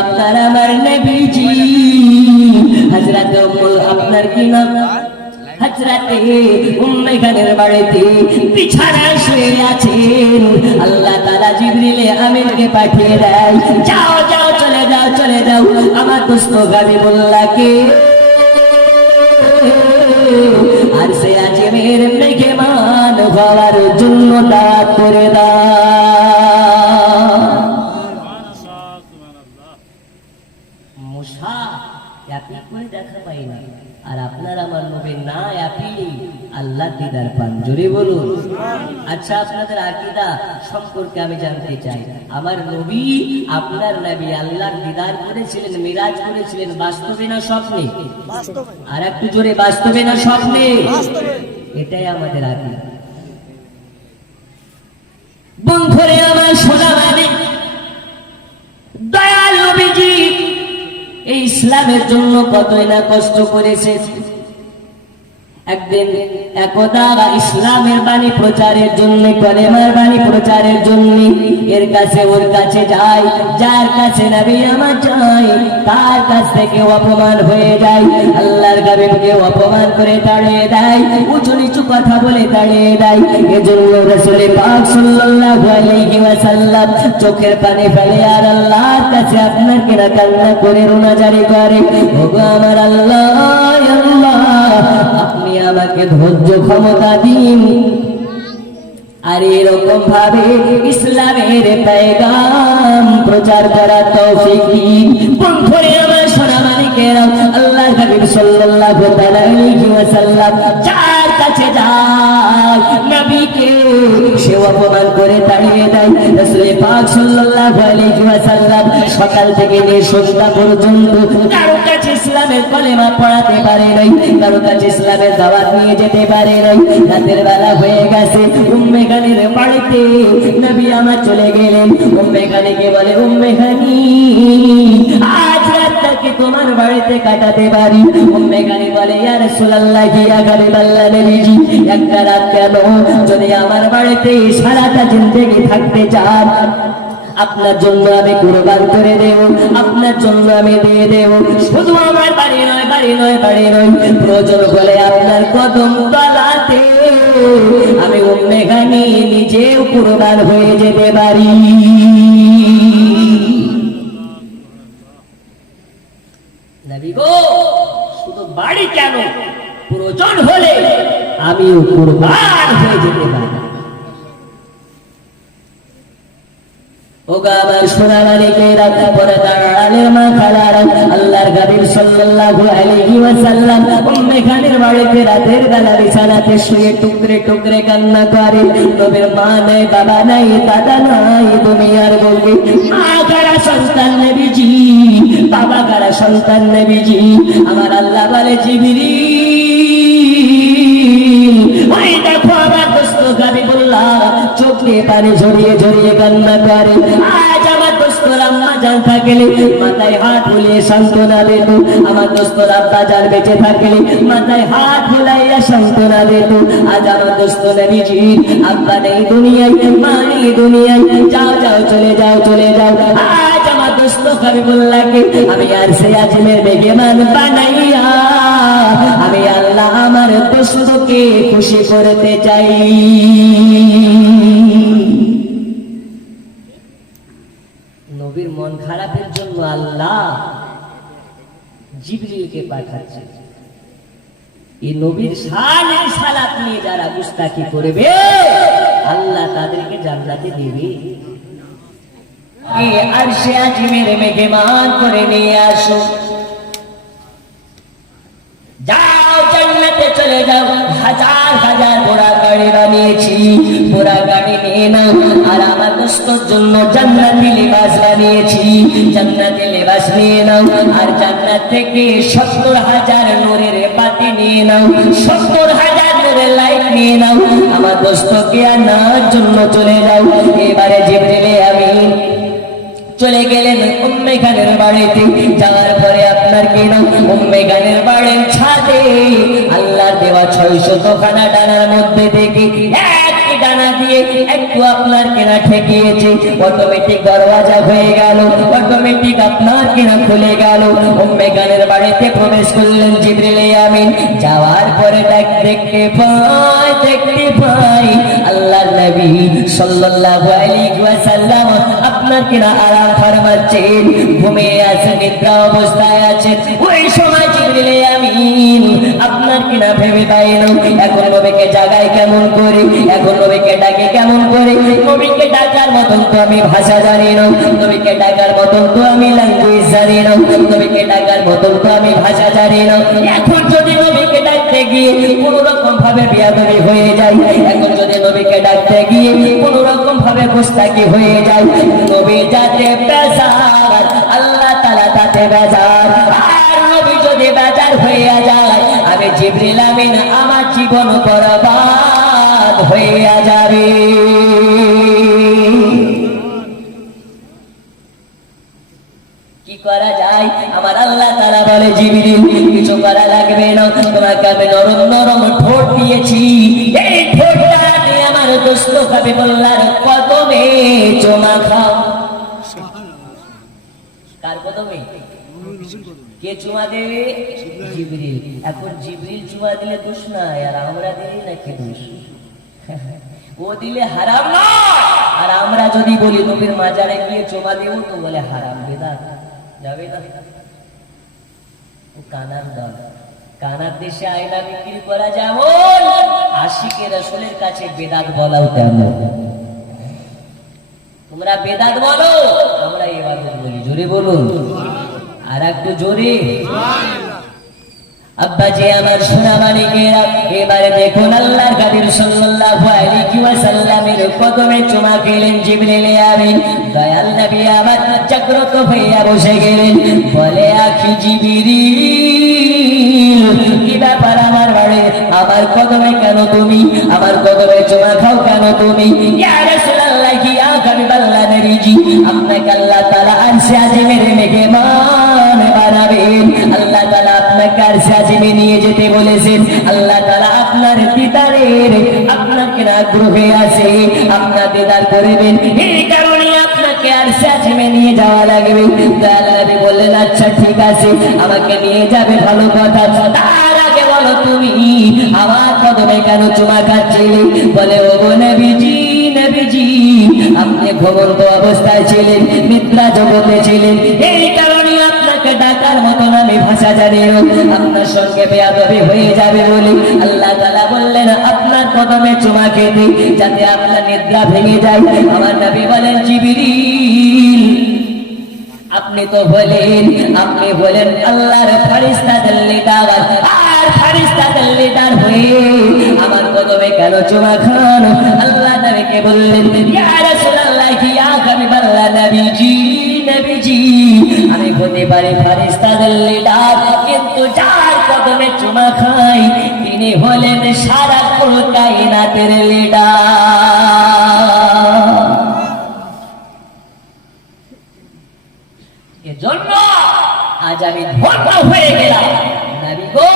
আপনার আমার নবীজি হযরত আপনার কি নাম হযরতে উম্মে খানের বাড়িতে বিছানায় শুয়ে আছেন। আল্লাহ তাআলা জিবরিল আমিনকে পাঠিয়ে দেয়, যাও যাও চলে যাও চলে যাও আমার দোস্ত হাবিবুল্লাহকে আর সে আজমের মেহমান হওয়ার জন্য দাওয়াত করে দাও। মুসা আপনি করে দেখা পাই না, আর আপনার আমার নবী না আপনি আল্লাহ দিদার পান। জোরে বলুন। আচ্ছা, আপনাদের আকীদা সম্পর্কে আমি জানতে চাই। আমার নবী আপনার নবী আল্লাহ দিদার করেছিলেন, মিরাজ করেছিলেন, বাস্তবে না স্বপ্নে? আর একটু জোরে, বাস্তবে না স্বপ্নে? এটাই আমাদের আকীদা। বন্ধুরে আমার সোনা মানে দয়াল নবীজি এই ইসলামের জন্য কতই না কষ্ট করেছে। একদিন একদা ইসলামের বাণী প্রচারের জন্য, কলেমার বাণী প্রচারের জন্য এর কাছে ওর কাছে যায়, যার কাছে নবী আমার যায় তার কাছ থেকে অপমান হয়ে যায়। আল্লাহর হাবিবকে অপমান করে তাড়িয়ে দেয়, উঁচু নিচু কথা বলে তাড়িয়ে দেয়। এজন্য রাসূল পাক সাল্লাল্লাহু আলাইহি ওয়াসাল্লাম চোখের পানি ফেলে আর আল্লাহর কাছে আপনার কিনা কান্না করে রোনাজারি করে, ওগো আমার আল্লাহ, আল্লাহ আপনি আমাকে ধৈর্য ক্ষমতা দিন আর এরকম ভাবে ইসলামের পেগাম প্রচার করার তৌফিক দিন। বন্ধুরে আমার সোনা মানিকেরা, আল্লাহর হাবিব সাল্লাল্লাহু আলাইহি ওয়াসাল্লাম যার কাছে যায় নবীকে সে অপমান করে তাড়িয়ে দেয়। রাসূল পাক সাল্লাল্লাহু আলাইহি ওয়াসাল্লাম সকাল থেকে নিয়ে সন্ধ্যা পর্যন্ত কারো কাছে ইসলামের কলেমা পড়াতে পারে নাই, কারো কাছে ইসলামের দাওয়াত নিয়ে যেতে পারে নাই। রাতের বেলা হয়ে গেছে, উম্মে খানের বাড়িতে নবী আমার চলে গেলেন। উম্মে খানিকে বলে, উম্মে খানি আজ রাতটাকে তোমার বাড়িতে কাটাতে পারি? উম্মে খানি বলে, ইয়া রাসূলুল্লাহ, ইয়া হাবিবাল্লাহ নবীজি, একটা রাত কেন, যদি আমার বাড়িতে সারাটা জিন্দেগি থাকতে চান আপনার জন্য আমি কুরবান করে দেব, আপনার জন্য আমি দিয়ে দেব। শুধু আমার বাড়ি নয়, বাড়ি নয়, বাড়ি নয়, প্রয়োজন হলে আপনার কদম তলাতে আমি উম্মে খানি নিজেও কুরবান হয়ে যেতে পারি। নবী গো, শুধু বাড়ি কেন, প্রয়োজন হলে আমিও কুরবান হয়ে যেতে পারি। ওগা আমার সোনা মানিকেরা, পর্দার আড়ালের মা খালারা, আল্লাহর হাবিব সাল্লাল্লাহু আলাইহি ওয়াসাল্লাম উম্মে খানের বাড়িতে রাতের বেলা বিছানাতে শুয়ে টুকরে টুকরে কান্না করে। নবীর মা নাই, বাবা নাই, দাদা নাই, দুনিয়ার বলবে মা কারা সন্তান নবীজি, বাবা কারা সন্তান নবীজি। আমার আল্লাহ বলে, জিবরিল ওই দেখো আমার দোস্ত হাবিবুল্লাহ চোখে পানি ঝরিয়ে ঝরিয়ে কান্না করে। আজ আমার দোস্ত আম্মা জান থাকলে মাথায় হাত বুলিয়ে সান্ত্বনা দিত, আমার দোস্ত আব্বা জান বেঁচে থাকলে মাথায় হাত বুলাইয়া সান্ত্বনা দিত। আজ আমার দোস্ত নবীজি আব্বা নেই দুনিয়ায়, মা নেই দুনিয়ায়, যাও যাও চলে যাও চলে যাও। আজ আমার দোস্ত হাবিবুল্লাহকে আমি আর সে আজমের মেহমান বানাইয়া আমি আল্লাহ আমার দোস্তকে খুশি করতে চাই। নবীর মন খারাপের জন্য আল্লাহ জিবরিলকে পাঠাচ্ছে। এই নবীর শানে সালাত নিয়ে যারা গুস্তাখি করবে আল্লাহ তাদেরকে জান্নাতে দেবে। আরশে আজিমের মেহমান করে নিয়ে আসো, যাও জান্নাতে চলে যাও। হাজার হাজার ঘোড়া গাড়ি বানিয়েছি, ঘোড়া গাড়ি নিয়ে নাও। আর আমার দোস্তর জন্য জান্নাতি লিবাস বানিয়েছি, জান্নাতি লিবাস নিয়ে নাও। আর জান্নাত থেকে 70,000 নূরের বাতি নিয়ে নাও, 70,000 নূরের লাইট নিয়ে নাও। আমার দোস্তকে আনার জন্য চলে যাও। এবারে জিবরিল আমিন চলে গেলেন উম্মে খানের বাড়িতে। যাওয়ার পরে আপনার কি না, উম্মে খানের বাড়ির ছাদে আল্লাহর দেওয়া 600 খানা ডানার মধ্যে থেকে একটি ডানা না দিয়ে একটু আপনার কেনা ঠেকিয়েছে, অটোমেটিক দরওয়াজা হয়ে গেল, অটোমেটিক আপনার কেনা খুলে গেল। উম্মে গানের বাড়িতে প্রবেশ করলেন জিবরিল আমিন। যাওয়ার পরে দেখতে পাই আল্লাহর নবী সাল্লাল্লাহু আলাইহি ওয়াসাল্লাম আপনার কিনা আরাম ফরমাচ্ছেন, ঘুমিয়ে আছেন, নিদ্রা অবস্থায় আছেন। ওই সময় জিবরিল আমিন আপনার কিনা ভেবে পাইল এখন নবীকে জাগায় কেমন করে, এখন নবীকে ডাকে কেমন করে। নবীকে ডাকার মতন তো আমি ভাষা জানি না, নবীকে ডাকার মতন তো আমি ল্যাঙ্গুয়েজ জানি না, নবীকে ডাকার মতন তো আমি ভাষা জানি না। এখন যদি নবীকে ডাকতে গিয়ে কোন রকম ভাবে বেয়াদবি হয়ে যায়, এখন যদি নবীকে ডাকতে গিয়ে কোন রকম ভাবে গোস্তাকি হয়ে যায়, নবী যাতে বেজার আল্লাহ তাআলা তাতে বেজার। আর নবী যদি বেজার হয়ে যায় আমি জিবরিল আমিন আমার জীবন বরবাদ হয়ে যাবে। কি করা যায়? আমার আল্লাহ তাআলা বলে জিবরিল কিছু করা লাগবে না, তোমাকে আমি নরম নরম ঠোঁট দিয়েছি, এই ঠোঁটটা দিয়ে আমার দোস্ত হাবিবুল্লাহর কদমে চুমা খাও। কার কদমে? কে চুমা দেবে? জিবরিল। এখন জিবরিল চুমা দিলে দোষ নাই, আর আমরা দিলে নাকি দোষ? ও দিলে হারাম না, আর আমরা যদি বলি নবীর মাজারে গিয়ে চুমা দেব তো বলে হারাম, বেদাত যাবে না। ও কানার দল, কানার দেশে আয়না বিক্রি করা যেমন, আশিকে রাসূলের কাছে বেদাত বলাও তেমন। তোমরা বেদাত বলো, আমরা ইবাদত বলি। জোরে বলুন, আর একটু জোরে। আব্বা যে আমার সোনা মানিকেরা, এবারে দেখুন আল্লাহর হাবিব সাল্লাল্লাহু আলাইহি ওয়াসাল্লামের কদমে চুমা খেলেন জিবরিল আমিন। দয়াল নবী আমার জাগ্রত হইয়া বসে গেলেন, বলে আখি জিবরিল কি ব্যাপার আমার বাড়ি, আমার কদমে কেন তুমি, আমার কদমে চুমা খাও কেন তুমি? ইয়া রাসূলুল্লাহ ইয়া হাবিবাল্লাহ নবীজি, আপনাকে আল্লাহ তাআলা আরশে আজিমের মেহমান বানাবেন। আল্লাহ তাআলা আপনাকে আরশে আজিমে নিয়ে যেতে বলেছেন। আল্লাহ তাআলা আপনার দিদারের আপনাকে আগ্রহে আছে, আপনার দিদার করবেন, এই কারণে আপনাকে আরশে আজিমে নিয়ে যাওয়া লাগবে। দয়াল নবী বললেন আচ্ছা ঠিক আছে, আমাকে নিয়ে যাবে, ভালো কথা। তার আগে বলো তুমি আমার কদমে কেন চুমা খাচ্ছিলে? বলে ও নবীজি, নবীজি আপনি ঘুমন্ত অবস্থায় ছিলেন, নিদ্রা জগতে ছিলেন, এই কারণে আপনাকে ডাকার মতন আমি ভাষা জানি না, আপনার সঙ্গে বেয়াদবি হয়ে যাবে বলে আল্লাহ তাআলা বললেন আপনার কদমে চুমা খেতে, যাতে আপনার নিদ্রা ভেঙে যায়। আমার নবী বলেন জিবরিল আপনি তো বলেন, আপনি বলেন আল্লাহর ফেরেশতাদের লিডার, আর ফেরেশতাদের লিডার হয়ে আমার কদমে কেন চুমা খান? আল্লাহ নবীকে বললেন ইয়া রাসূলুল্লাহ ইয়া হাবিবাল্লাহ নবীজি, নবীজি আমি হতে পারি ফেরেশতাদের লিডার, কিন্তু যার কদমে চুমা খাই তিনি হলেন সারা কায়নাতের লিডার। এজন্য আজ আমি ধন্য হয়ে গেলাম নবী গো,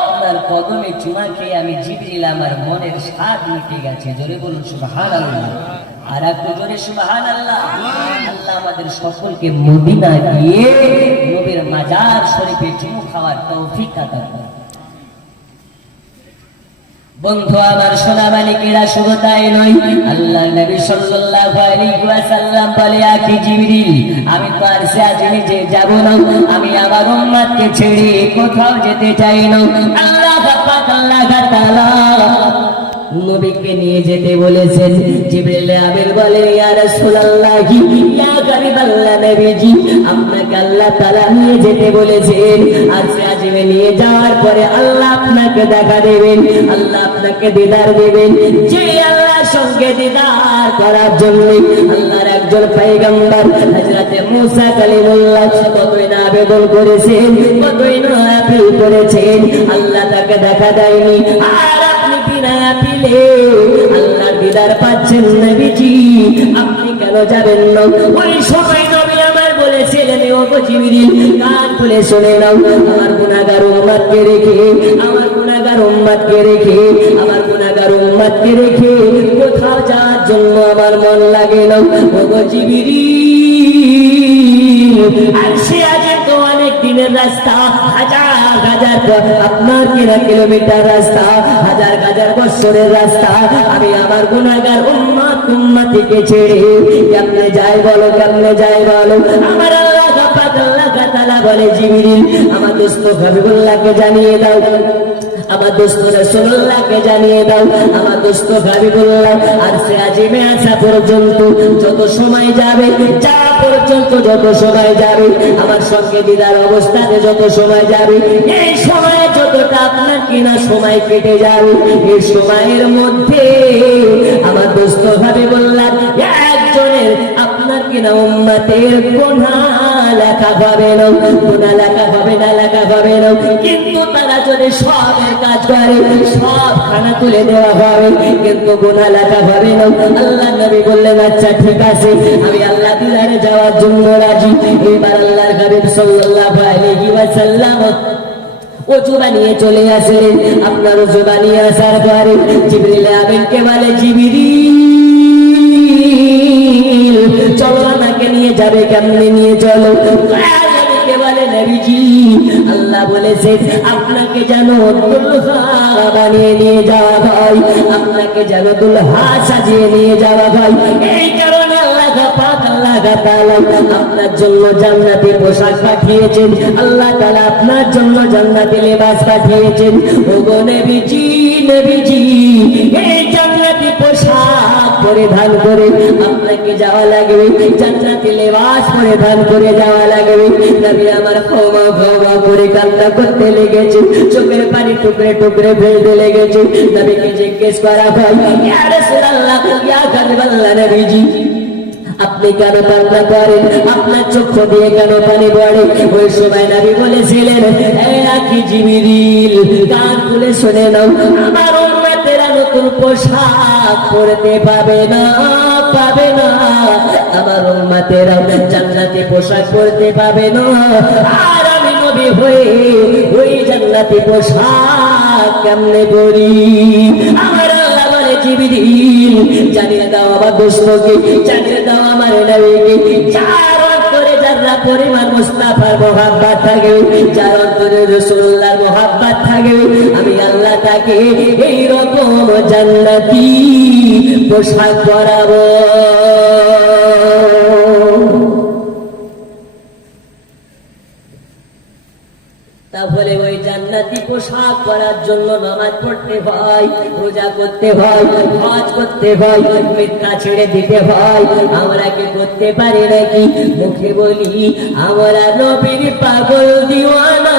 আপনার কদমে চুমা খেয়ে আমি জিবরিল আমার মনের স্বাদ মিটে গেছে। জোরে বলুন সুবহানাল্লাহ, আর একটু জোরে সুবহানাল্লাহ। আল্লাহ আমাদের সকলকে মদিনা গিয়ে নবীর মাজার শরীফে চুমু খাওয়ার তৌফিক আতা করুন। বন্ধু আমার সোনা মালিকেরা, শুধু তাই নয়, আল্লাহ নবী সাল্লাল্লাহু আলাইহি ওয়াসাল্লাম বলে আখি জিবরিল আমি তো আরশে আজিমে যে যাব না, আমি আমার উম্মতকে ছেড়ে কোথাও যেতে চাই না। আল্লাহ পাক আল্লাহ তাআলা নবীকে নিয়ে যেতে বলেছেন। জিবরিল আমিন বলে ইয়া রাসূলুল্লাহ ইয়া হাবিবাল্লাহ নবীজি আপনাকে আল্লাহ তাআলা নিয়ে যেতে বলেছেন। আরশে আজিমে নিয়ে যাওয়ার পরে আল্লাহ আপনাকে দেখা দেবেন, আল্লাহ আপনাকে দিদার দেবেন। যে আল্লাহর সঙ্গে দিদার করার জন্য আল্লাহর একজন পয়গম্বর হযরত মুসা কালিমুল্লাহ কতই না আবেদন করেছেন, কতই না আপিল করেছেন, আল্লাহ তাকে দেখা দেয়নি। আর আপনি বিনা আপিলে আল্লাহর দিদার পাচ্ছেন নবীজি, আপনি কেন যাবেন না? ওই সময় নবী আমার বলেছিলেন ও জিবরিল কান খুলে শুনে নাও, আমার গুনাহগার উম্মতকে রেখে, আমার গুনাহগার উম্মতকে রেখে, আমার গুনাহগার আপনার উম্মতকে রেখে কোথাও যাওয়ার জন্য আমার মন লাগে না। ওগো জিবরিল, আরশে আজিম তো অনেক দিনের রাস্তা, হাজার হাজার আপনার কিলোমিটার রাস্তা, হাজার হাজার বছরের রাস্তা। আমি আমার গুনাহগার উম্মতকে ছেড়ে কেমনে যাই বলো, কেমনে যাই বলো? আমার আল্লাহ তাআলা বলে, জিবরিল আমার দোস্ত হাবিবুল্লাহকে জানিয়ে দাও, আমার দোস্ত রাসূলুল্লাহকে জানিয়ে দাও, আমার দোস্ত হাবিবুল্লাহ আরশে আজিমে আসা পর্যন্ত যত সময় যাবে, যা পর্যন্ত যত সময় যাবে, আমার সঙ্গে দিদার অবস্থাতে যত সময় যাবে, এই সময়ে যতটা আপনার কিনা সময় কেটে যাবে, এই সময়ের মধ্যে আমার দোস্ত হাবিবুল্লাহ একজনের আপনার কিনা উম্মতের গুনাহ লেখা হবে না, গুনাহ লেখা হবে না, লেখা হবে না। কিন্তু তারা যদি সবের কাজ করে, সব খানা তুলে দেওয়া হবে, কিন্তু গুনাহ লেখা হবে না। আল্লাহ নবী বললেন, আচ্ছা ঠিক আছে, আমি আল্লাহ দিদারে যাওয়ার জন্য রাজি। এবার আল্লাহর হাবিব সাল্লাল্লাহু আলাইহি ওয়াসাল্লাম ওযু বানিয়ে চলে আসলেন। আপনার ওযু বানিয়ে আসার পরে জিবরিল আমিনকে বলে, জিবরিল চলো, আমাকে নিয়ে যাবে, কেমনে নিয়ে চলো? বলে, নবীজি আল্লাহ বলেছে আপনাকে যেন দুলহা বানিয়ে নিয়ে যাওয়া হয়, আপনাকে যেন দুলহা সাজিয়ে নিয়ে যাওয়া হয়। এই কারণে আল্লাহ পাক আল্লাহ তাআলা আপনার জন্য জান্নাতি পোশাক পাঠিয়েছেন, আল্লাহ তাআলা আপনার জন্য জান্নাতি লেবাস পাঠিয়েছেন। ওগো নবীজি, নবীজি এই জান্নাতি পোশাক পরিধান করে আপনাকে যাওয়া লাগবে, জান্নাতি লেবাস পরিধান করে যাওয়া লাগবে। নবী আমার ক্ষমা ক্ষমা করে কান্না করতে লেগেছে, চোখের পানি টুকরে টুকরে ফেলতে লেগেছে। নবীকে জিজ্ঞেস করা হয়, ইয়া রাসূলুল্লাহ, ইয়া হাবিবাল্লাহ, নবীজি আপনি কেন কান্না করেন, আপনার চক্ষু দিয়ে কেন পানি পড়ে? ওই সময় নবী বলেছিলেন, হে আখি জিবরিল, কান খুলে শুনে নাও, আমার উম্মতেরা নতুন পোশাক পরতে পাবে না, পাবে না। আমার উম্মতেরা জান্নাতি পোশাক পরতে পাবে না, আর আমি নবী হয়ে ওই জান্নাতি পোশাক কেমনে পরি? আমার আল্লাহ বলে, জিবরিল জানিয়ে দাও আমার দোস্তকে, জানিয়ে দাও আমার নবীকে, যার অন্তরে যারা পরিমাণ মুস্তাফার মহব্বত থাকে, যার অন্তরে রাসূলুল্লাহর মহব্বত থাকে, আমি আল্লাহ তাকে এই রকম জান্নাতি পোশাক পরাবো। তাহলে ওই জান্নাতি পোশাক পরার জন্য নামাজ পড়তে হয়, রোজা করতে হয়, হজ করতে হয়, মিথ্যা ছেড়ে দিতে হয়। আমরা কি করতে পারি নাকি? মুখে বলি আমরা নবীর পাগল দিওয়ানা,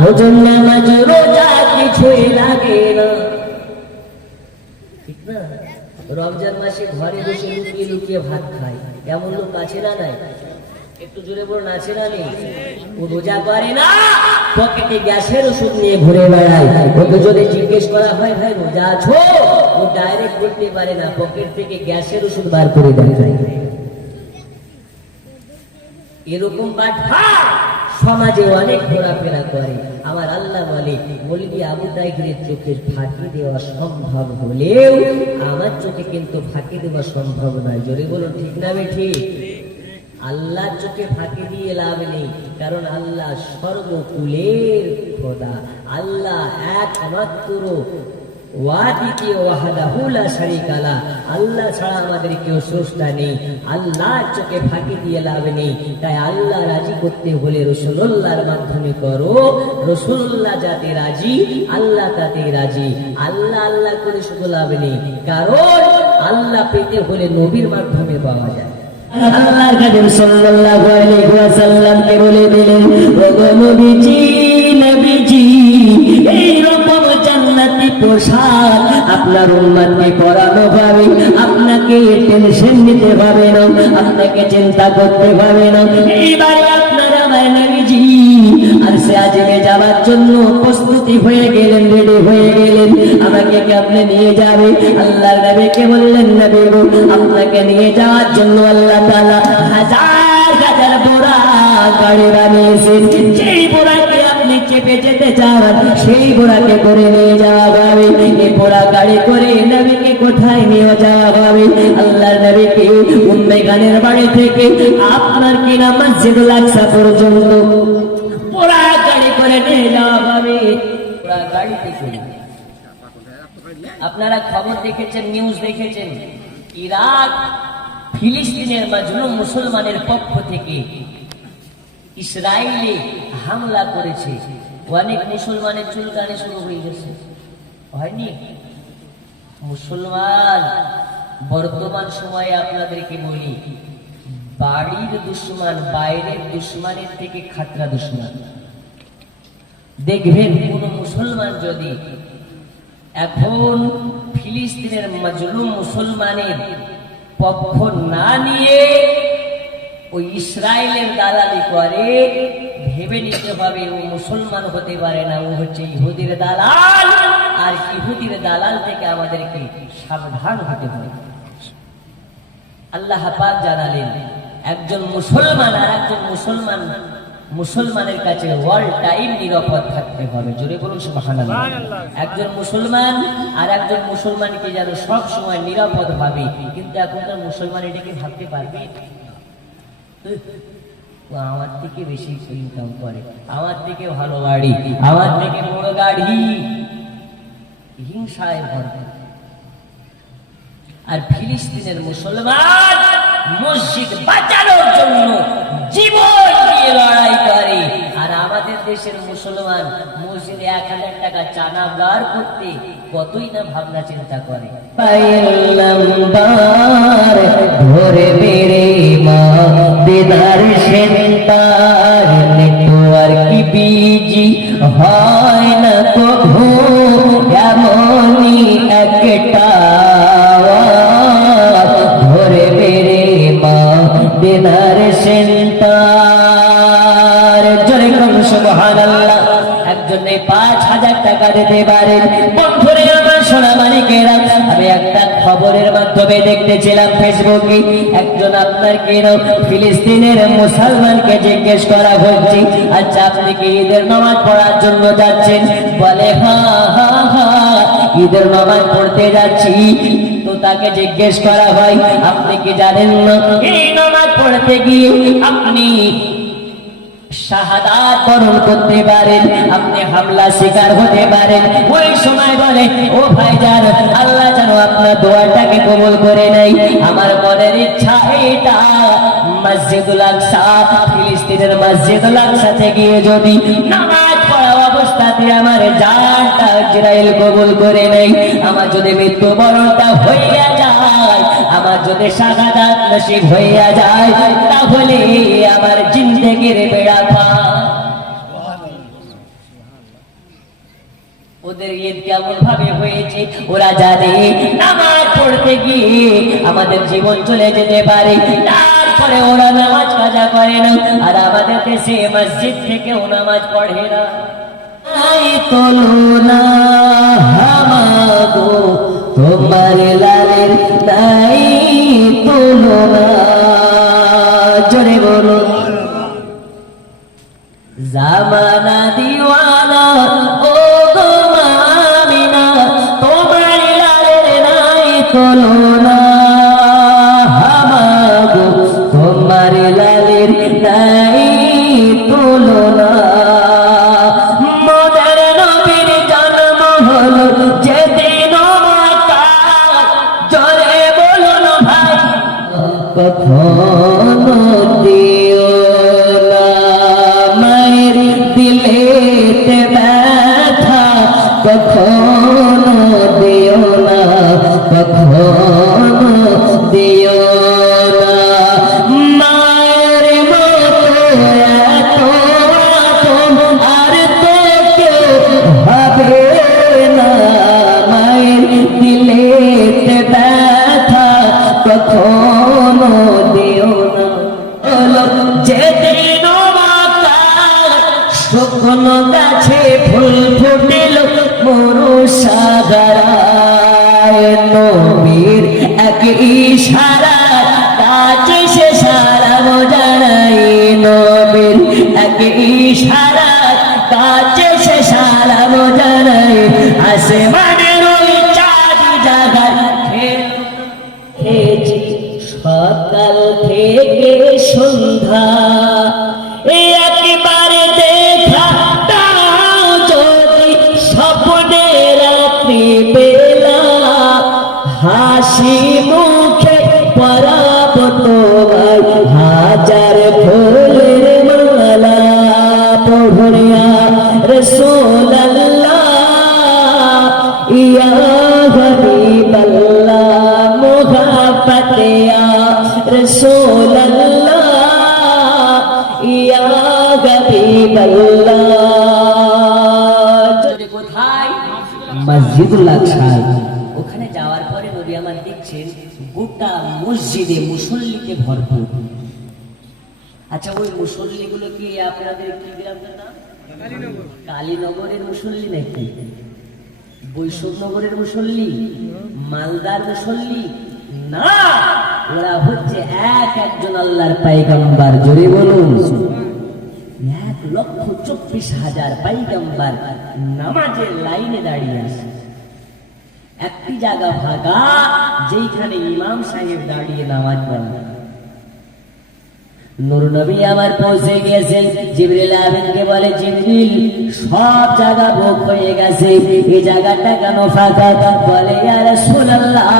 হুজুর নামাজ রোজা কিছুই লাগে না, ঠিক না? রমজান মাসে ঘরে বসে লুকিয়ে লুকিয়ে ভাত খায়, এমন লোক আছে না? নাই? একটু জোরে বলুন, আছে না নেই? ও রোজা করে না, পকেটে গ্যাসের ওষুধ নিয়ে ঘুরে বেড়ায়। ওকে যদি জিজ্ঞেস করা হয়, ভাই রোজা আছো? ও ডাইরেক্ট বলতে পারে না, পকেট থেকে গ্যাসের ওষুধ বার করে দেয়। এরকম বাটপা সমাজে অনেক ঘোরাফেরা করে। আমার আল্লাহ বলে, মৌলভী আবু তাহেরের চোখে ফাঁকি দেওয়া সম্ভব হলেও আমার চোখে কিন্তু ফাঁকি দেওয়া সম্ভব নয়। জোরে বলুন, ঠিক না বেঠিক? আল্লাহ চোখে ফাঁকি দিয়ে লাভ নেই, কারণ আল্লাহ সর্বকুলের খোদা, আল্লাহ একমাত্র ওয়াহিদে ওয়াহদাহু লা শারীকা লা, আল্লাহ ছাড়া আমাদের কেউ স্রষ্টা নেই। আল্লাহ চোখে ফাঁকি দিয়ে লাভ নেই। তাই আল্লাহ রাজি করতে হলে রাসূলুল্লাহর মাধ্যমে করো, রাসূলুল্লাহ যাতে রাজি আল্লাহ তাতে রাজি। আল্লাহ আল্লাহ করে শুধু লাভ নেই, কারণ আল্লাহ পেতে হলে নবীর মাধ্যমে পাওয়া যায়। আল্লাহর কাদিম সাল্লাল্লাহু আলাইহি ওয়াসাল্লামকে বলে দিলেন, ওগো নবীজি, নবীজি এই রকম জান্নাতি পোশাক আপনার উম্মতকে পরানো হবে, আপনাকে টেনশন নিতে হবে না, আপনাকে চিন্তা করতে হবে না। এইবারে আপনারা আমার নবীজি আরশে আজিমে যাওয়ার জন্য প্রস্তুতি হয়ে গেলেন, রেডি হয়ে গেলেন। আমাকে কি আপনি নিয়ে যাবে? আল্লাহর নবীকে বললেন, নবী গো আপনাকে নিয়ে যাওয়ার জন্য আল্লাহ তাআলা হাজার হাজার বোরা গাড়ি বানিয়েছেন। যেই বোরাকে আপনি আপনি চেপে যেতে চান সেই বোরাকে করে নিয়ে যাওয়া হবে। এই বোরা গাড়ি করে নবীকে কোথায় নিয়ে যাওয়া হবে? আল্লাহর নবীকে উম্মে গানের বাড়ি থেকে আপনার কিনা মসজিদুল আকসা পর্যন্ত বোরা গাড়ি করে নিয়ে যাওয়া হবে। বোরা গাড়িতে করে আপনারা খবর দেখেছেন, নিউজ দেখেছেন, ইরাক ফিলিস্তিনের মাজলুম মুসলমানের পক্ষ থেকে ইসরায়েলে হামলা করেছে। অনেক মুসলমানের চুলকানি শুরু হয়ে গেছে, হয়নি? মুসলমান বর্তমান সময়ে আপনাদেরকে বলি, বাড়ির দুশ্মন বাইরের দুশ্মনের থেকে খাতরা দুশ্মন। দেখবেন কোন মুসলমান যদি এখন ফিলিস্তিনের মাজলুম মুসলমানের পক্ষ না নিয়ে ওই ইসরায়েলের দালালি করে, ভেবে নিতে হবে ও মুসলমান হতে পারে না, ও হচ্ছে ইহুদির দালাল। আর ইহুদির দালাল থেকে আমাদেরকে সাবধান হতে হবে। আল্লাহ পাক জানালেন একজন মুসলমান আর একজন মুসলমানের কাছে অল টাইম নিরাপদ থাকতে হবে। জোরে বলুন সুবহানাল্লাহ। একজন মুসলমান আর একজন মুসলমানকে যেন সব সময় নিরাপদ ভাবে। কিন্তু এখনকার মুসলমান এটাকে ভাবতে পারবে? আমার থেকে বেশি ইনকাম করে, আমার থেকে ভালো বাড়ি, আমার থেকে বড় গাড়ি, হিংসায় ভরপুর। আর ফিলিস্তিনের মুসলমান মসজিদ বাঁচানোর জন্য জীবন দিয়ে লড়াই করে। আর আমাদের দেশের মুসলমান মসজিদে 1000 টাকা চাঁদা বার করতে কতই না ভাবনা চিন্তা করে। ধরে বেড়ে মা দিদার সেন্টার নেটওয়ার্ক বিজি হয় না কভু, এমনই একটা ধরে বেড়ে মা দিদার সেন্টার। জোরে কোন সুবহানাল্লাহ। একজনে 5000 টাকা দিতে পারেন। বন্ধুরে আমার সোনা মানিকেরা, আমি একটা খবরের মাধ্যমে দেখতেছিলাম ফেসবুকে, একজন আপনার কেন ফিলিস্তিনের মুসলমানকে জিজ্ঞেস করা হচ্ছে, আচ্ছা আপনি কি ঈদের নামাজ পড়ার জন্য যাচ্ছেন? বলে হ্যাঁ হ্যাঁ হ্যাঁ ঈদের নামাজ পড়তে যাচ্ছি। তো তাকে জিজ্ঞেস করা হয় আপনি কি জানেন না এই নামাজ পড়তে গিয়ে আপনি শাহাদাত বরণ করতে পারেন, আপনি হামলা শিকার হতে পারেন। ওই সময় বলে ও ভাইজান, আল্লাহ যেন আপনার দোয়াটাকে কবুল করে নেয়। আমার মনের ইচ্ছা এটা, মসজিদুল আকসা ফিলিস্তিনের মসজিদুল আকসাতে গিয়ে যদি নামাজ পড়া অবস্থাতে আমার জানটা ইসরাইল কবুল করে নেয়, আমার যদি মৃত্যুবরণটা হইয়া যায়, আমার যদি শাহাদাত নসিব হইয়া যায়, তাহলে আমার জিন্দেগির বেড়া পার। ওদের ঈদ কেমন ভাবে হয়েছে ওরা জানে। নামাজ পড়তে গিয়ে আমাদের জীবন চলে যেতে পারে, তারপরে ওরা নামাজ কাজা করে না। আর আমাদের দেশে মসজিদ থেকেও নামাজ পড়ে না। তুলনা হামাগো তোমার লালের নাই তুলনা। জোরে বলো জামানা দিওয়ানা ও গো মামিনা, তোমার লালের নাই তুলনা। হামাগো তোমার লালের নাই তুলনা। কখনো দিও না মায়ের দিলেতে ব্যথা, কখনো দিও না, কখনো দিও না। মায়ের মতো এত আপন আর তো কেউ হবে না। মায়ের দিলেতে ব্যথা, কখনো দিও না। যেদিন শুকনো গাছে ফুল ফুটিল মরু সাগরায়, নবীর এক ইশারা কাছে সে সারা জানাই। নবীর এক ইশারা কাছে সে সালাম জানাই আসমানের ওই চাঁদ জাগার খেয়েছি সকাল থেকে সন্ধ্যা একবারে দেখা দাও যদি স্বপ্নে রাত্রি বেলা হাসি মুখে পরাব তোমার হাজার ফুলের মালা পড়িয়া রাসূলুল্লাহ ইয়া হাবিবাল্লাহ মুহাব্বত ইয়া রাসূলুল্লাহ ইয়া হাবিবাল্লাহ। কোথায়? মসজিদুল আকসা। ওখানে যাওয়ার পরে নবী আমার দেখছেন গোটা মসজিদে মুসল্লিতে ভরপুর। আচ্ছা ওই মুসল্লিগুলো কি আপনাদের কি গ্রামের নাম? কালীনগরের মুসল্লি নাকি বৈষ্ণবনগরের মুসল্লি, মালদার মুসল্লি না, ওরা হচ্ছে একজন আল্লাহর পয়গম্বর। জোরে বলুন 1,24,000 পয়গম্বর নামাজের লাইনে দাঁড়িয়ে আছে। একটি জায়গা ফাঁকা যেখানে ইমাম সাহেব দাঁড়িয়ে নামাজ পড়েন। নূর নবী আমার পৌঁছে গেছেন। জিবরিল আমিনকে বলে জিবরিল সব জায়গা বুক হয়ে গেছে, এই জায়গাটা কেন ফাঁকা? বলে ইয়া রাসূলুল্লাহ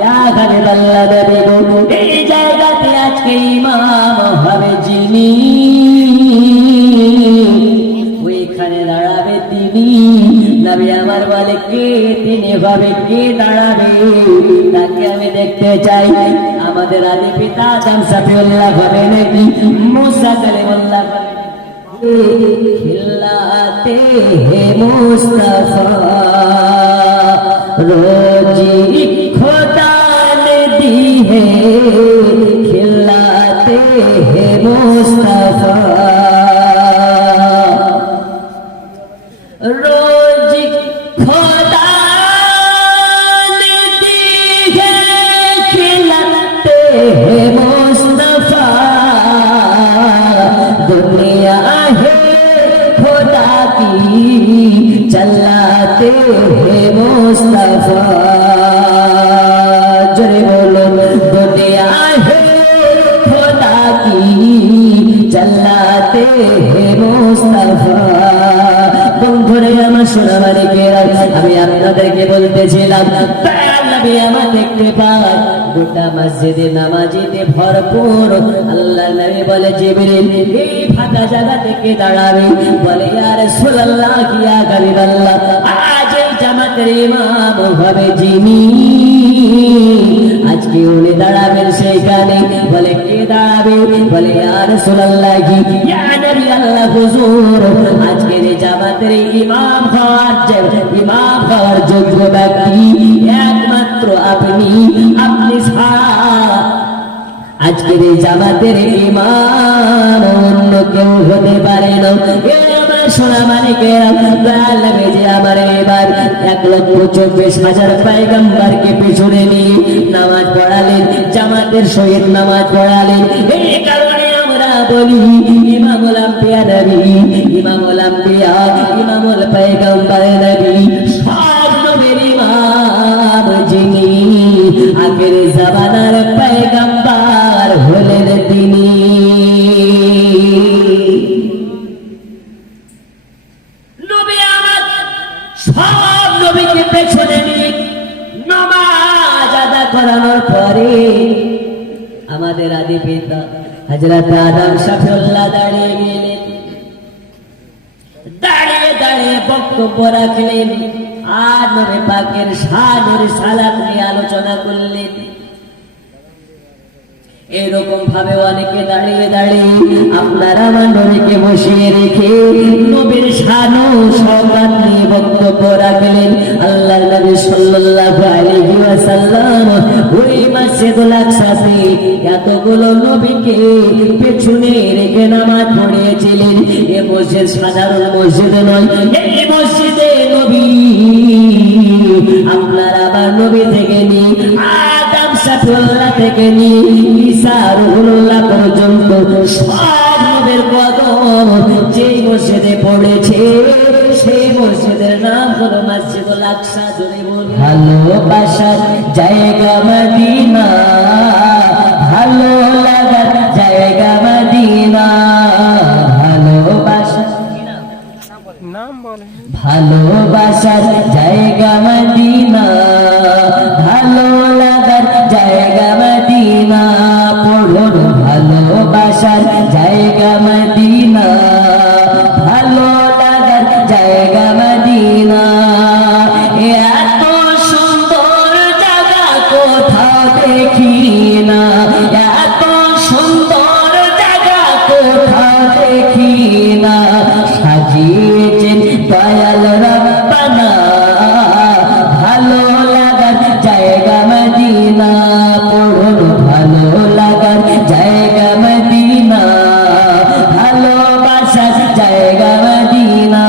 ইয়া হাবিবাল্লাহ নবী গো, এই জায়গাতে আজকে ইমাম হবে যিনি, ওইখানে দাঁড়াবে তিনি। নবী আমার বলে কে তিনি হবে, কে দাঁড়াবে? তাকে আমি দেখতে চাই। আমাদের আদি পিতা আদম সফিউল্লাহ হবে নাকি মুসা কালিমুল্লাহ খিলাতে হে মুস্তাফা रोजी खुदा ने दी है खिलाते हैं मुस्तफा रोजी खुदा ने दी है खिलाते हैं मुस्तफा दुनिया है खुदा की चलाते हैं मुस्तफा जरे बोलो दुनिया है खुदा की चलाते हैं मुस्तफा। বন্ধুরে আমার সোনামানিকেরা, আমি আপনাদেরকে বলতেছিলাম নবী আমার দেখতে পায় গোটা মসজিদে নামাজিতে ভরপুর। আল্লাহ নবী বলে জিবরিল এই ফাঁকা জায়গা থেকে দাঁড়াবে। বলে ইয়া রাসূলুল্লাহ ইয়া হাবিবাল্লাহ আজ এই জামাতের ইমাম হবে যিনি, আজকে উনি দাঁড়াবেন সেইখানে। বলে কে দাঁড়াবে? বলে ইয়া রাসূলুল্লাহ ইয়া নবী আল্লাহ হুজুর আজকের এই জামাতের ইমাম হওয়ার যোগ্য ব্যক্তি একমাত্র আপনি, আপনি ছাড়া আজকের এই জামাতের ইমাম অন্য কেউ হতে পারে না। আমার সোনা মানিকেরা, যে আমার এবার 1,24,000 পয়গম্বরকে পেছনে নিয়ে নামাজ পড়ালেন, জামাতের সহিত নামাজ পড়ালেন। এই কারণে আমরা বলি ইমামুল আম্বিয়া নবী, ইমামুল আম্বিয়া, ইমামুল পয়গম্বর নবী, সব নবীর ইমাম যিনি, আখের জামানার পয়গম্বর হলেন তিনি। নবী আমার সব নবীকে পেছনে নিয়ে নামাজ আদা করানোর পরে আমাদের আদি পিতা হযরত আদম শফিউল্লাহ দাঁড়িয়ে গেলেন। দাঁড়িয়ে দাঁড়িয়ে বক্তব্য রাখলেন আর নবী পাকের শানের সালাত নিয়ে আলোচনা করলেন। এরকম ভাবে অনেকে দাঁড়িয়ে দাঁড়িয়ে আপনারা আমার নবীকে বসিয়ে রেখে নবীর শান ও শওকত নিয়ে বক্তব্য রাখলেন। আল্লাহর নবী সাল্লাল্লাহু আলাইহি ওয়াসাল্লাম ওই মসজিদুল আকসাতে এতগুলো নবীকে পেছনে রেখে নামাজ পড়িয়েছিলেন। এই মসজিদ সাধারণ মসজিদ নয়, এই মসজিদে নবী আপনার আবার নবী থেকে নিয়ে আদম শফিউল্লাহ থেকে নিয়ে ঈসা রুহুল্লাহ পর্যন্ত সব নবীর কদম যেই মসজিদে পড়েছে, সেই মসজিদের নাম হলো মসজিদুল আকসা। জোরে বলুন। ভালোবাসার জায়গা মদিনা, ভালো লাগার জায়গা মদিনা, ভালোবাসার নাম বলে ভালোবাসার জায়গা মদিনা, ভালো লাগার জায়গা মদিনা। পড়ুন ভালোবাসার জায়গা মদিনা, ভালো লাগার জায়গা মদিনা। এত সুন্দর জায়গা কোথাও দেখি না, এত সুন্দর জায়গা কোথাও দেখি না। সাজিয়েছেন দয়াল রব্বানা, ভালো লাগার জায়গা মদিনা। পড়ুন ভালো লাগার জায়গা মদিনা, ভালোবাসার জায়গা মদিনা।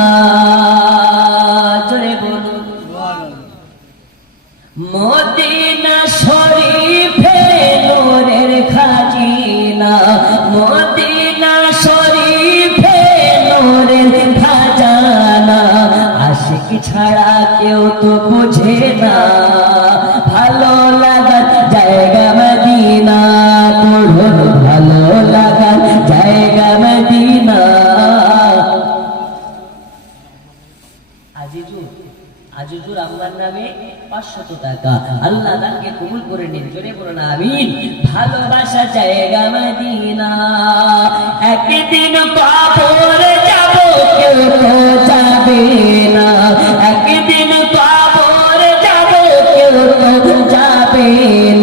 জোরে বলুন। মদিনা শরীফে নূরের খাজিনা, মদিনা শরীফে নূরের খাজানা। আশিক ছাড়া কেউ তো বুঝে না, ভালো লাগার জায়গা মদিনা। পড়ুন ভালো লাগার জায়গা মদিনা। আজিজুর আমার নামে 500 টাকা, আল্লাহ তাকে কবুল করে নিন। জোরে বলুন আমিন। ভালোবাসা জায়গা মদিনা। একদিন কবরে যাব, কেউ তো যাবে না। একদিন কবরে যাব, কেউ তো যাবে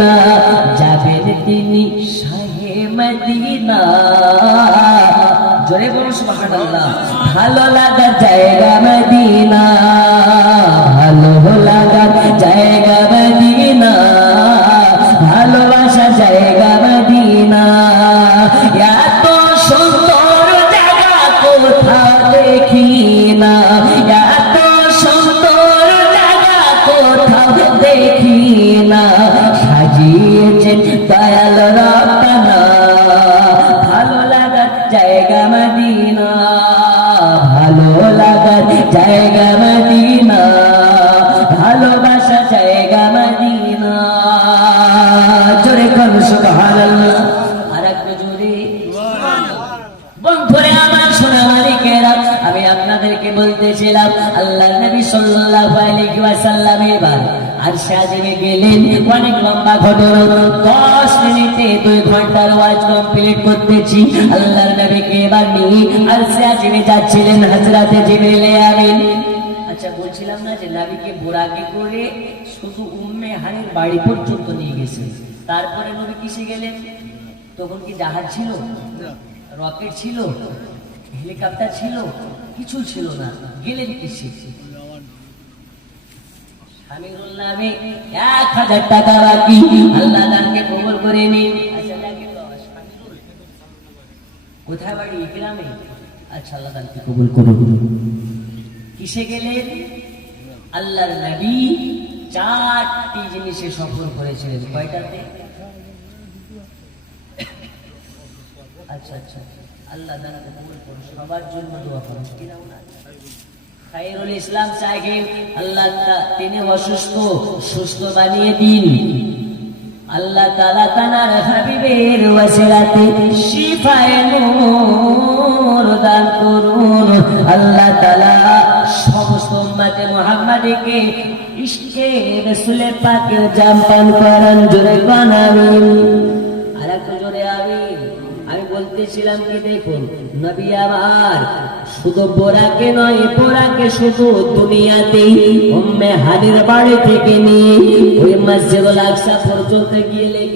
না। যাবেন তিনি শাহে মদিনা। জোরে বলুন সুবহানাল্লাহ। ভালো লাগার জায়গা মদিনা, ভালো লাগার জায়গা মদিনা, ভালোবাসা জায়গা মদিনা। এত সুন্দর জায়গা কোথাও দেখি না, এত সুন্দর জায়গা কোথাও দেখি না। সাজিয়েছেন দয়াল রব্বানা, ভালো লাগার জায়গা মদিনা, ভালো লাগার জায়গা মদিনা, ভালোবাসা জায়গা মদিনা। জোরে কোন সুবহানাল্লাহ। আরেকটু জোরে। বন্ধুরে আমার সোনা মালিকেরা, আমি আপনাদেরকে বলতেছিলাম আল্লাহর নবী সাল্লাল্লাহু আলাইহি ওয়াসাল্লাম এবার আরশে আজিমে গেলেন। অনেক লম্বা ঘটনা, 10 মিনিটে 2 ঘন্টার ওয়াজ কমপ্লিট করতেছি। আল্লাহর নবীকে এবার নিয়ে আরশে আজিমে যাচ্ছিলেন হযরতে জিবরিল আমিন। আচ্ছা বলছিলাম না যে নবীকে বোরাকে করে শুধু উম্মে হানির বাড়ি পর্যন্ত নিয়ে গেছে। তারপরে নবী কিসে গেলেন? তখন কি জাহাজ ছিল, রকেট ছিল, হেলিকপ্টার ছিল? কিছু ছিল না। গেলেন কিসে? আমিরুল নামে 1000 টাকা বাকি, আল্লাহ তাকে কবুল করে নিন। কোথায় বাড়ি? গ্রামে। আচ্ছা আল্লাহ তাকে কবুল করুন। কিসে গেলেন? আল্লাহর নবী 4টি জিনিসে সফর করেছিলেন। কয়টাতে? আচ্ছা আচ্ছা, আল্লাহ তাকে কবুল করুন। সবার জন্য দোয়া করুন। কি নাম? খায়রুল ইসলাম সাহেব, আল্লাহ তিনি অসুস্থ, সুস্থ বানিয়ে দিন। আল্লাহ তাআলা তানার হাবিবের ওয়াসিলাতে শিফায়ে নূর দান করুন। আল্লাহ তাআলা সমস্ত উম্মতে মুহাম্মাদীকে ইশকে রাসূল পাকের জাম পান করান। জোরে বানাবেন। আরেকটু জোরে আমিন। আমি বলতেছিলাম কি দেখুন, নবী আমার শুধু বোরাকে নয়, বোরাকে শুধু দুনিয়াতেই উম্মে হানির বাড়ি থেকে নিয়ে ওই মসজিদুল আকসা পর্যন্ত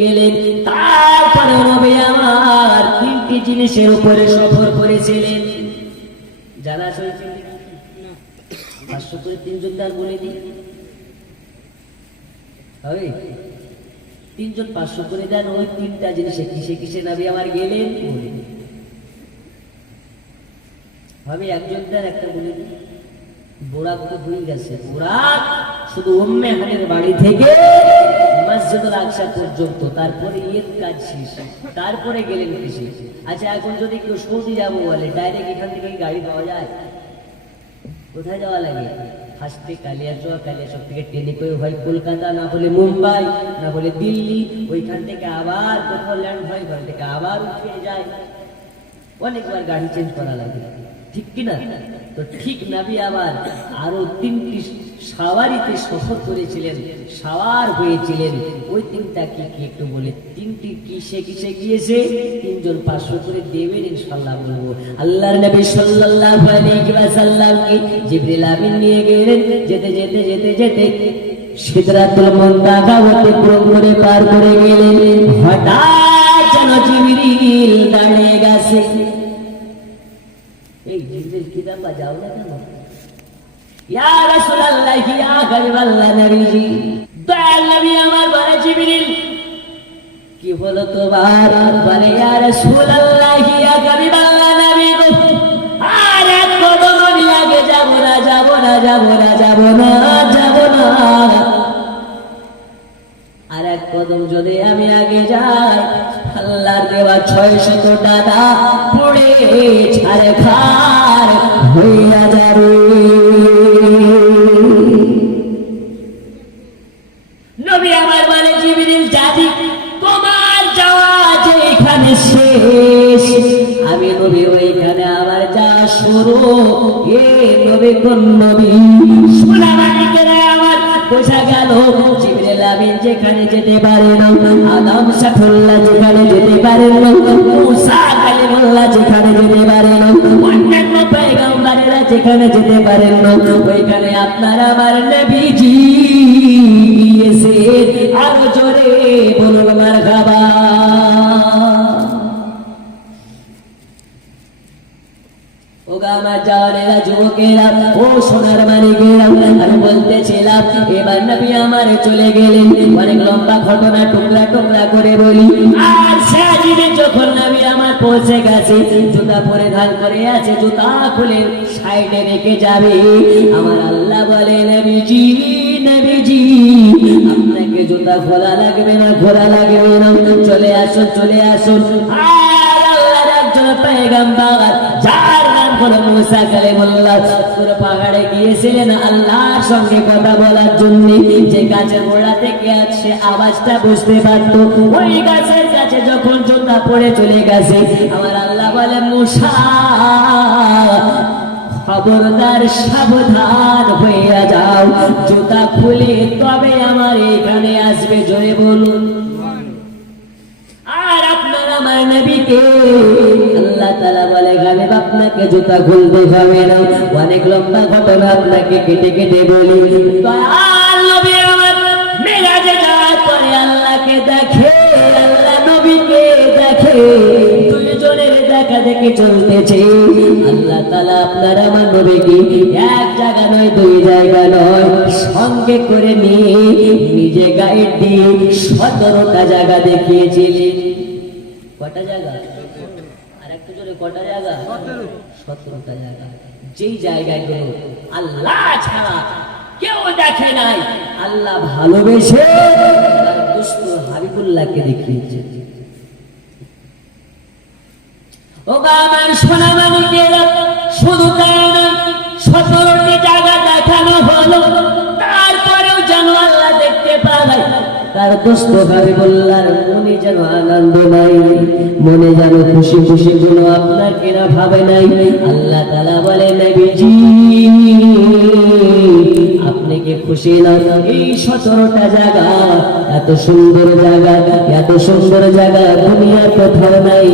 গেলেন। তারপরে নবী আমার 3টি জিনিসের উপরে সফর করেছিলেন। জানা হয়েছে? 500 করে 3 জন দান বলে দিই হবে। 3 জন 500 করে দেন। ওই 3টা জিনিসে কিসে কিসে নবী আমার গেলেন হবে। একজন দেন, একটা বলে দিই। বোরাক তো হয়ে গেছে। বোরাক শুধু উম্মে হানির বাড়ি থেকে মসজিদুল আকসা পর্যন্ত, তারপরে ঈদ কাজ শেষ, তারপরে গেলেন কিসে? আচ্ছা এখন যদি কেউ সৌদি যাবো বলে, ডাইরেক্ট এখান থেকে গাড়ি পাওয়া যায়? কোথায় যাওয়া লাগে? ফার্স্টে কালিয়াচক, কালিয়াচক থেকে ট্রেনে করে হয় কলকাতা, না হলে মুম্বাই, না হলে দিল্লি, ওইখান থেকে আবার কোথাও ল্যান্ড হয়, ওখান থেকে আবার উঠে যায়, অনেকবার গাড়ি চেঞ্জ করা লাগে, ঠিক কিনা? তো ঠিক নবী আবার আরো 3টি সাওয়ারিতে সফর করেছিলেন, সাওয়ার হয়েছিলেন। ওই 3টা কি একটু বলে, 3টি কিসে কিসে গিয়েছে? 3 জন 500 করে দেবেন ইনশাআল্লাহ বলবো। আল্লাহর নবী সাল্লাল্লাহু আলাইহি ওয়াসাল্লামকে জিবরিল আমিন নিয়ে গেলেন, যেতে যেতে যেতে যেতে সিদরাতুল মুনতাহা অতিক্রম করে পার করে গেলেন। হঠাৎ যেন জিবরিল দাঁড়িয়ে গেছে। এই জিবরিল কি দাম বাজাও না কেন? ইয়া রাসূলুল্লাহ, ইয়া হাবিবাল্লাহ, নবীজি, দয়াল নবী আমার বলে, জিবরিল কি হলো তোমার? বলে, ইয়া রাসূলুল্লাহ, ইয়া হাবিবাল্লাহ, নবী গো, আর এক কদম আমি আগে যাব না, যাব না, যাব না, যাব না, যাব না। আর এক কদম যদি আমি আগে যাই, আল্লাহর দেওয়া 600 টাকা পুড়ে ছারখার হইয়া যাবে। নবী আমার বলে, জিবরিল যাবি, তোমার যাওয়া যেখানে শেষ, আমি নবী ওইখানে আমার যা শুরু। এ নবী কোন নবী? শোনা মালিকেরা আমার বোঝা গেল, জিবরিল আমিন যেখানে যেতে পারেন, আদম সাফুল্লাহ যেখানে যেতে পারেন, মুসা কালিমুল্লাহ যেখানে যেতে পারেন, অন্যান্য পয়গম্বরেরা যেখানে যেতে পারেন, ওইখানে আপনার আমার নবীজি গিয়েছে। আরো জোরে বলুন মারহাবা। যুবকেরা, ও সোনার মানিকেরা, আমি বলতেছিলাম এবার নবী আমার চলে গেলেন। অনেক লম্বা ঘটনা টুকরা টুকরা করে বলি। আর সাজিদে যখন নবী আমার পৌঁছে গেছে, জুতা পরিধান করে আছে, জুতা খুলে সাইডে রেখে যাবে। আমার আল্লাহ বলে, নবীজি, নবীজি, আপনাকে জুতা খোলা লাগবে না, খোলা লাগবে না, চলে আসুন, চলে আসুন। আর আল্লাহর একজন পয়গম্বর, যার নাম হলো মুসা কালিমুল্লাহ, পাহাড়ে গিয়েছিলেন আল্লাহর সঙ্গে কথা বলার জন্য। যে গাছের গোড়া থেকে সে আওয়াজটা বুঝতে পারত, ওই গাছের কাছে যখন জুতা পড়ে চলে গেছে, আমার আল্লাহ বলে, মুসা, খবরদার, সাবধান হইয়া যাও, জুতা খুলে তবে আমার এখানে আসবে। জোরে বলুন। আর আপনার আমার নবীকে আল্লাহ তাআলা বলে, গালিব আপনাকে জুতা খুলতে হবে না। অনেক লম্বা ঘটনা আপনাকে কেটে কেটে বলি। দয়াল নবী আমার মেরাজে যাওয়ার পরে আল্লাহকে দেখে, আল্লাহ নবীকে দেখে, দুইজনের দেখা দেখে চলতেছে। আল্লাহ তাআলা আপনার আমার নবীকে এক জায়গা নয়, 2 জায়গা নয়, সঙ্গে করে নিয়ে নিজে গাইড দিয়ে 17টা জায়গা দেখিয়েছিলেন। কটা জায়গা? আর একটু জোরে, কটা জায়গা? 17টা জায়গা। যেই জায়গাগুলো আল্লাহ ছাড়া কেউ দেখে নাই, আল্লাহ ভালোবেসে তার দোস্ত হাবিবুল্লাহকে দেখিয়েছে। ও আমার সোনা মানিকেরা, শুধু তাই নয়, 17টি জায়গা দেখানো হলো, তারপরেও যেন আল্লাহ দেখতে পায়, তার দোস্ত হাবিবুল্লাহর মনে যেন আনন্দ নাই, মনে যেন খুশি খুশি কোনো আপনাকে না ভাবে নাই। আল্লাহ তাআলা বলে, নবীজি, আপনি কি খুশি না? এই 17টা জায়গা, এত সুন্দর জায়গা, এত সুন্দর জায়গা দুনিয়ার কোথাও নাই।